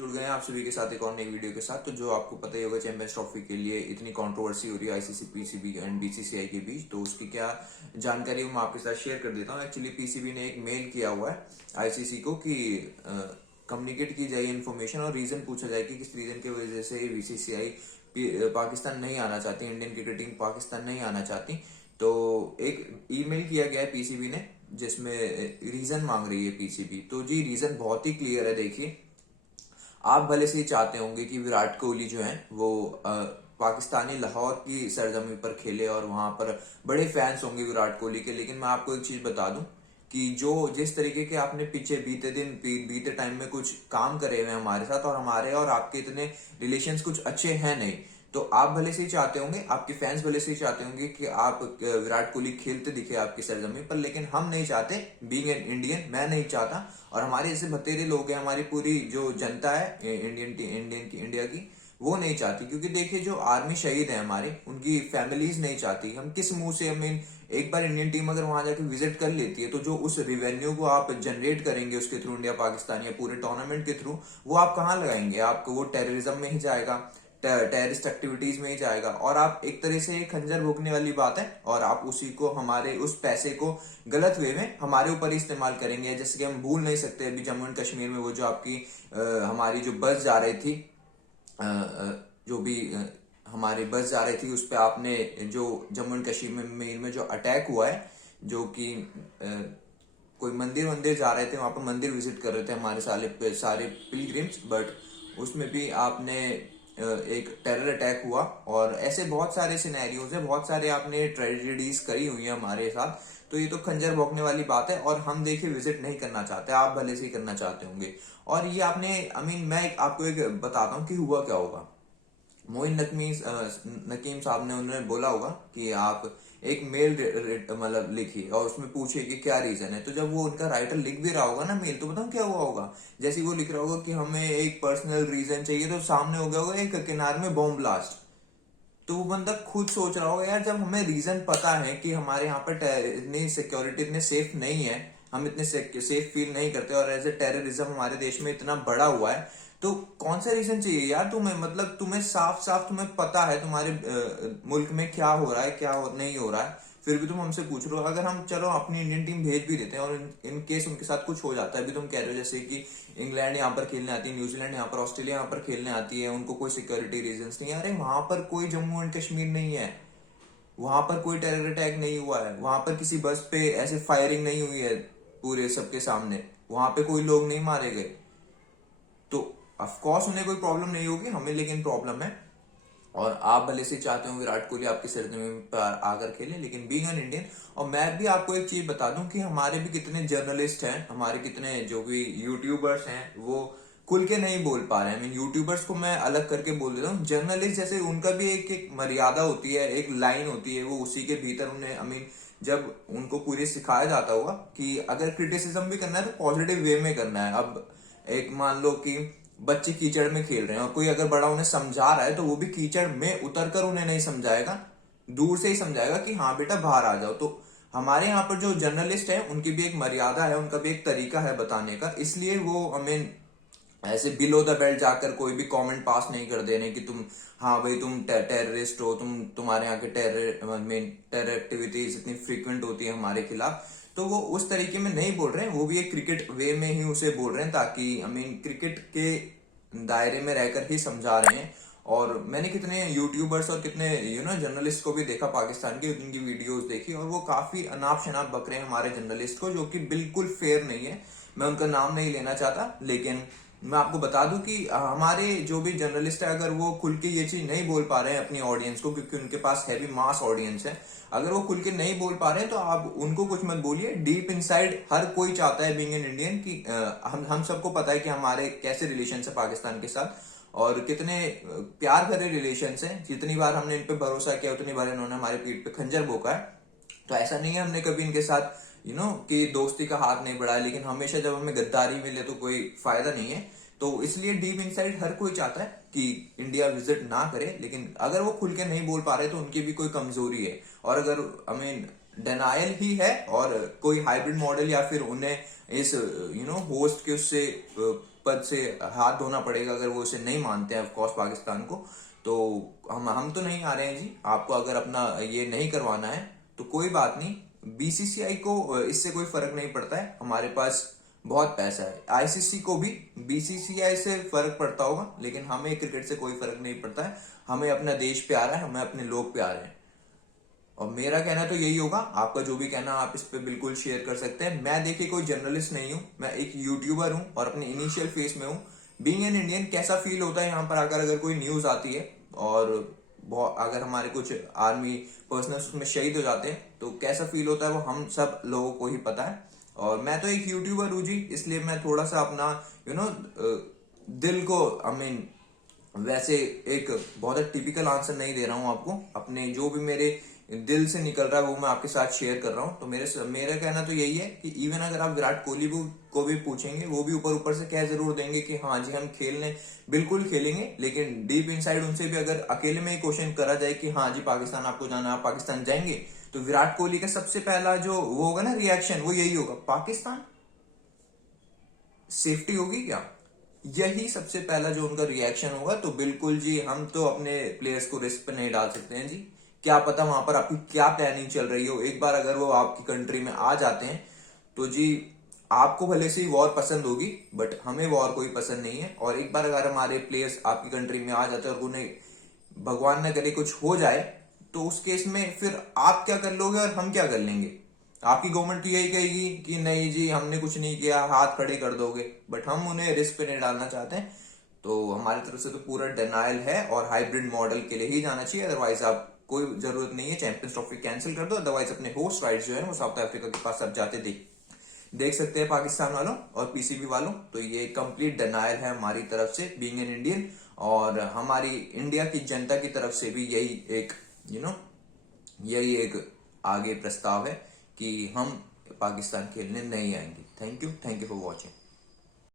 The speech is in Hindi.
जुड़ गए हैं आप सभी के साथ एक और नई वीडियो के साथ। तो जो आपको पता ही होगा, चैंपियंस ट्रॉफी के लिए इतनी कंट्रोवर्सी हो रही है आईसीसी, पीसीबी एंड बीसीसीआई के बीच। तो उसकी क्या जानकारी मैं आपके साथ शेयर कर देता हूँ। एक्चुअली पीसीबी ने एक मेल किया हुआ है आईसीसी को कि कम्युनिकेट की जाए इन्फॉर्मेशन और रीजन पूछा जाए कि किस रीजन की वजह से बीसीसीआई पाकिस्तान नहीं आना चाहती, इंडियन क्रिकेट टीम पाकिस्तान नहीं आना चाहती। तो एक ईमेल किया गया है पीसीबी ने जिसमें रीजन मांग रही है पीसीबी। तो जी रीजन बहुत ही क्लियर है। देखिए, आप भले से ही चाहते होंगे कि विराट कोहली जो है वो पाकिस्तानी लाहौर की सरजमी पर खेले और वहां पर बड़े फैंस होंगे विराट कोहली के। लेकिन मैं आपको एक चीज बता दूं कि जो जिस तरीके के आपने पीछे बीते दिन बीते टाइम में कुछ काम करे हुए हमारे साथ, और हमारे और आपके इतने रिलेशंस कुछ अच्छे हैं नहीं। तो आप भले से ही चाहते होंगे, आपके फैंस भले से ही चाहते होंगे कि आप विराट कोहली खेलते दिखे आपकी सरजमी पर, लेकिन हम नहीं चाहते। बीइंग एन इंडियन मैं नहीं चाहता, और हमारे जैसे बतेरे लोग हैं, हमारी पूरी जो जनता है इंडिया की, वो नहीं चाहती। क्योंकि देखिए, जो आर्मी शहीद है हमारे, उनकी फैमिलीज नहीं चाहती। हम किस मुंह से, एक बार इंडियन टीम अगर वहां जाके विजिट कर लेती है तो जो उस रिवेन्यू को आप जनरेट करेंगे उसके थ्रू, इंडिया पाकिस्तान या पूरे टूर्नामेंट के थ्रू, वो आप कहाँ लगाएंगे? आपको वो टेररिज्म में ही जाएगा, टेररिस्ट एक्टिविटीज में ही जाएगा। और आप एक तरह से खंजर भोंकने वाली बात है, और आप उसी को, हमारे उस पैसे को गलत वे में हमारे ऊपर ही इस्तेमाल करेंगे। जैसे कि हम भूल नहीं सकते अभी जम्मू एंड कश्मीर में वो जो आपकी हमारी जो बस जा रही थी, जो भी हमारी बस जा रही थी, उस पर आपने जो जम्मू एंड कश्मीर में जो अटैक हुआ है, जो कि कोई मंदिर वंदिर जा रहे थे, वहां पर मंदिर विजिट कर रहे थे हमारे सारे पिलग्रिम्स, बट उसमें भी आपने एक टेरर अटैक हुआ। और ऐसे बहुत सारे सिनेरियोज है, बहुत सारे आपने ट्रेजेडीज करी हुई है हमारे साथ। तो ये तो खंजर भोंकने वाली बात है, और हम देखिए विजिट नहीं करना चाहते, आप भले से ही करना चाहते होंगे। और ये आपने मैं आपको एक बताता हूँ कि हुआ क्या होगा। मोइन नकीम साहब ने, उन्होंने बोला होगा कि आप एक मेल मतलब लिखिए और उसमें पूछिए कि क्या रीजन है। तो जब वो उनका राइटर लिख भी रहा होगा ना मेल, तो बताऊं क्या हुआ होगा? जैसे वो लिख रहा होगा कि हमें एक पर्सनल रीजन चाहिए, तो सामने हो गया होगा एक किनारे में बॉम्ब ब्लास्ट। तो वो बंदा खुद सोच रहा होगा, यार जब हमें रीजन पता है कि हमारे यहाँ पर इतनी सिक्योरिटी इतने सेफ नहीं है, हम इतने सेफ फील नहीं करते, और एज ए टेररिज्म हमारे देश में इतना बड़ा हुआ है, तो कौन सा रीजन चाहिए यार तुम्हें? मतलब तुम्हें साफ साफ तुम्हें पता है तुम्हारे मुल्क में क्या हो रहा है, नहीं हो रहा है, फिर भी तुम हमसे पूछ रहे हो। अगर हम चलो अपनी इंडियन टीम भेज भी देते हैं और इन केस उनके साथ कुछ हो जाता है, अभी तुम कह रहे हो जैसे कि इंग्लैंड यहाँ पर खेलने आती है, न्यूजीलैंड यहाँ पर, ऑस्ट्रेलिया यहाँ पर खेलने आती है, उनको कोई सिक्योरिटी रीजन नहीं है। अरे वहां पर कोई जम्मू एंड कश्मीर नहीं है, वहां पर कोई टेरर अटैक नहीं हुआ है, वहां पर किसी बस पे ऐसे फायरिंग नहीं हुई है पूरे सबके सामने, वहां पे कोई लोग नहीं मारे गए। तो ऑफकोर्स उन्हें कोई प्रॉब्लम नहीं होगी, हमें लेकिन प्रॉब्लम है। और आप भले से चाहते हो विराट कोहली आपकी सरजमी पर आकर खेले, लेकिन बीइंग एन इंडियन, और मैं भी आपको एक चीज बता दूं कि हमारे भी कितने जर्नलिस्ट हैं, हमारे कितने जो भी यूट्यूबर्स हैं, वो खुल के नहीं बोल पा रहे हैं। यूट्यूबर्स को मैं अलग करके बोल देता हूँ, जर्नलिस्ट जैसे उनका भी एक मर्यादा होती है, एक लाइन होती है, वो उसी के भीतर उन्हें जब उनको पूरी सिखाया जाता होगा कि अगर क्रिटिसिज्म भी करना है तो पॉजिटिव वे में करना है। अब एक मान लो कि बच्चे कीचड़ में खेल रहे हैं और कोई अगर बड़ा उन्हें समझा रहा है, तो वो भी कीचड़ में उतरकर उन्हें नहीं समझाएगा, दूर से ही समझाएगा कि हाँ बेटा बाहर आ जाओ। तो हमारे यहाँ पर जो जर्नलिस्ट है उनकी भी एक मर्यादा है, उनका भी एक तरीका है बताने का, इसलिए वो ऐसे बिलो द बेल्ट जाकर कोई भी कमेंट पास नहीं कर दे रहे कि तुम, हाँ भाई तुम टेररिस्ट हो, तुम्हारे यहाँ के टेरर एक्टिविटीज इतनी फ्रीक्वेंट होती है हमारे खिलाफ। तो वो उस तरीके में नहीं बोल रहे हैं, वो भी एक क्रिकेट वे में ही उसे बोल रहे हैं, ताकि क्रिकेट के दायरे में रहकर ही समझा रहे हैं। और मैंने कितने यूट्यूबर्स और कितने जर्नलिस्ट को भी देखा पाकिस्तान के, उनकी वीडियोस देखी, और वो काफी अनाप शनाप बक रहे हैं हमारे जर्नलिस्ट को, जो कि बिल्कुल फेयर नहीं है। मैं उनका नाम नहीं लेना चाहता, लेकिन मैं आपको बता दूं कि हमारे जो भी जर्नलिस्ट है, अगर वो खुल के ये चीज नहीं बोल पा रहे हैं अपनी ऑडियंस को, क्योंकि उनके पास हैवी मास ऑडियंस है, अगर वो खुल के नहीं बोल पा रहे हैं तो आप उनको कुछ मत बोलिए। डीप इनसाइड हर कोई चाहता है बीइंग एन इंडियन कि हम सबको पता है कि हमारे कैसे रिलेशन है पाकिस्तान के साथ, और कितने प्यार भरे रिलेशन है। जितनी बार हमने इन पे भरोसा किया, उतनी बार इन्होंने हमारे पीठ पे खंजर भोंका है। तो ऐसा नहीं है हमने कभी इनके साथ कि दोस्ती का हाथ नहीं बढ़ाया, लेकिन हमेशा जब हमें गद्दारी मिले तो कोई फायदा नहीं है। तो इसलिए डीप इनसाइड हर कोई चाहता है कि इंडिया विजिट ना करे, लेकिन अगर वो खुल के नहीं बोल पा रहे तो उनकी भी कोई कमजोरी है। और अगर डिनायल ही है, और कोई हाइब्रिड मॉडल या फिर उन्हें इस होस्ट के उससे पद से हाथ धोना पड़ेगा अगर वो इसे नहीं मानते हैं ऑफकोर्स पाकिस्तान को। तो हम तो नहीं आ रहे हैं जी। आपको अगर अपना ये नहीं करवाना है तो कोई बात नहीं, बीसीसीआई को इससे कोई फर्क नहीं पड़ता है, हमारे पास बहुत पैसा है। आईसीसी को भी बीसीसीआई से फर्क पड़ता होगा, लेकिन हमें क्रिकेट से कोई फर्क नहीं पड़ता है। हमें अपना देश प्यारा है, हमें अपने लोग प्यारे हैं। और मेरा कहना तो यही होगा, आपका जो भी कहना आप इस पे बिल्कुल शेयर कर सकते हैं। मैं देखिए कोई जर्नलिस्ट नहीं हूं, मैं एक यूट्यूबर हूं और अपने इनिशियल फेज में हूं। बीइंग एन इंडियन कैसा फील होता है यहाँ पर आकर अगर कोई न्यूज आती है और अगर हमारे कुछ आर्मी पर्सनल्स उसमें शहीद हो जाते हैं तो कैसा फील होता है वो हम सब लोगों को ही पता है। और मैं तो एक यूट्यूबर हूँ जी, इसलिए मैं थोड़ा सा अपना दिल को वैसे एक बहुत टिपिकल आंसर नहीं दे रहा हूं आपको, अपने जो भी मेरे दिल से निकल रहा है वो मैं आपके साथ शेयर कर रहा हूं। तो मेरा कहना तो यही है कि इवन अगर आप विराट कोहली को भी पूछेंगे, वो भी ऊपर ऊपर से कह जरूर देंगे कि हाँ जी हम खेलने बिल्कुल खेलेंगे, लेकिन डीप इनसाइड उनसे भी अगर अकेले में ही क्वेश्चन करा जाए कि हाँ जी पाकिस्तान आपको जाना, आप पाकिस्तान जाएंगे, तो विराट कोहली का सबसे पहला जो वो होगा ना रिएक्शन, वो यही होगा, पाकिस्तान सेफ्टी होगी क्या? यही सबसे पहला जो उनका रिएक्शन होगा। तो बिल्कुल जी हम तो अपने प्लेयर्स को रिस्क पे नहीं डाल सकते हैं जी। क्या पता वहां पर आपकी क्या प्लानिंग चल रही हो, एक बार अगर वो आपकी कंट्री में आ जाते हैं तो जी आपको भले से ही वॉर पसंद होगी, बट हमें वॉर कोई पसंद नहीं है। और एक बार अगर हमारे प्लेयर्स आपकी कंट्री में आ जाते हैं और उन्हें भगवान न करे कुछ हो जाए, तो उस केस में फिर आप क्या कर लोगे और हम क्या कर लेंगे? आपकी गवर्नमेंट तो यही कहेगी कि नहीं जी हमने कुछ नहीं किया, हाथ खड़े कर दोगे, बट हम उन्हें रिस्क पे नहीं डालना चाहते हैं। तो हमारी तरफ से तो पूरा डिनायल है और हाइब्रिड मॉडल के लिए ही जाना चाहिए। अदरवाइज आप कोई जरूरत नहीं है, चैंपियंस ट्रॉफी कैंसिल कर दो। अदरवाइज अपने होस्ट राइट्स जो है वो साउथ अफ्रीका के पास आप जाते देख सकते हैं पाकिस्तान वालों और पीसीबी वालों। तो ये कंप्लीट डिनायल है हमारी तरफ से बीइंग एन इंडियन, और हमारी इंडिया की जनता की तरफ से भी यही एक यही एक आगे प्रस्ताव है कि हम पाकिस्तान खेलने नहीं आएंगे। Thank you for watching.